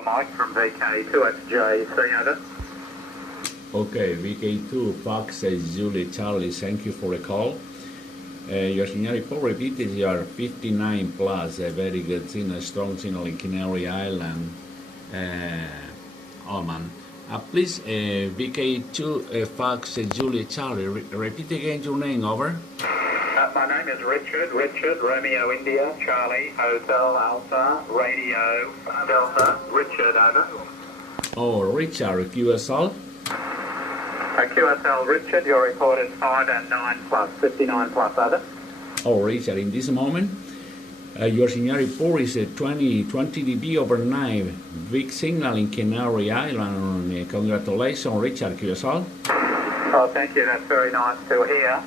Mike from VK2FJC, over. Okay, VK2 Fox Julie Charlie, thank you for the call. Your signal report repeated your 59 plus, a very good signal, strong signal in Canary Island, Oman. Please, VK2 Fox Julie Charlie, repeat again your name, over. My name is Richard, Romeo India, Charlie, Hotel Alpha, Radio Delta, Richard, over. Oh, Richard, QSO? QSL Richard, your report is 5 and 9 plus, 59 plus, over. Oh, Richard, in this moment, your signal report is 20 dB overnight, big signal in Canary Island. Congratulations, Richard, QSO. Oh, thank you, that's very nice to hear.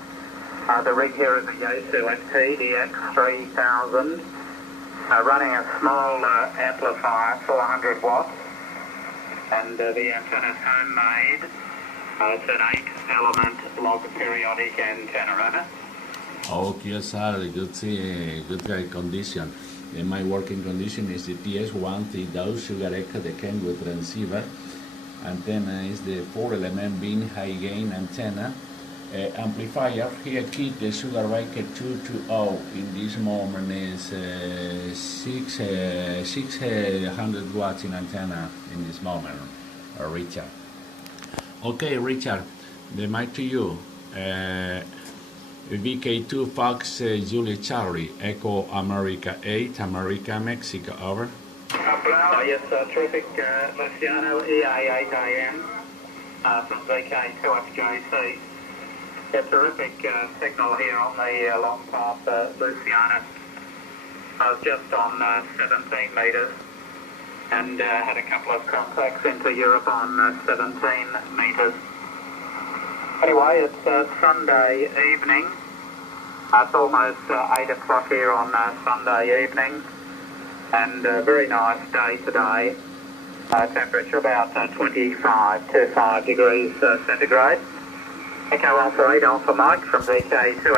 The rig here is a Yaesu FT DX3000, running a small amplifier, 400 watts, and the antenna is homemade. It's an 8-element log periodic antenna. Oh, QSR, good condition. My working condition is the TS130 Sugar Echo, the Kenwood transceiver. Antenna is the 4-element beam high gain antenna. Amplifier here, kit the Sugar Echo 220. In this moment is 600 watts in antenna in this moment, Richard. Okay, Richard, the mic to you. VK2 Fox Julie Charlie, Echo America 8, America Mexico, over. Yes, terrific, Luciano, EA8AM from VK2FJC. A terrific signal here on the long path, Luciano. I was just on 17 metres and had a couple of contacts into Europe on 17 metres. Anyway, it's Sunday evening. It's almost 8 o'clock here on Sunday evening, and a very nice day today. Temperature about 25 degrees centigrade. Echo Alpha 8 Alpha Mike from VK2.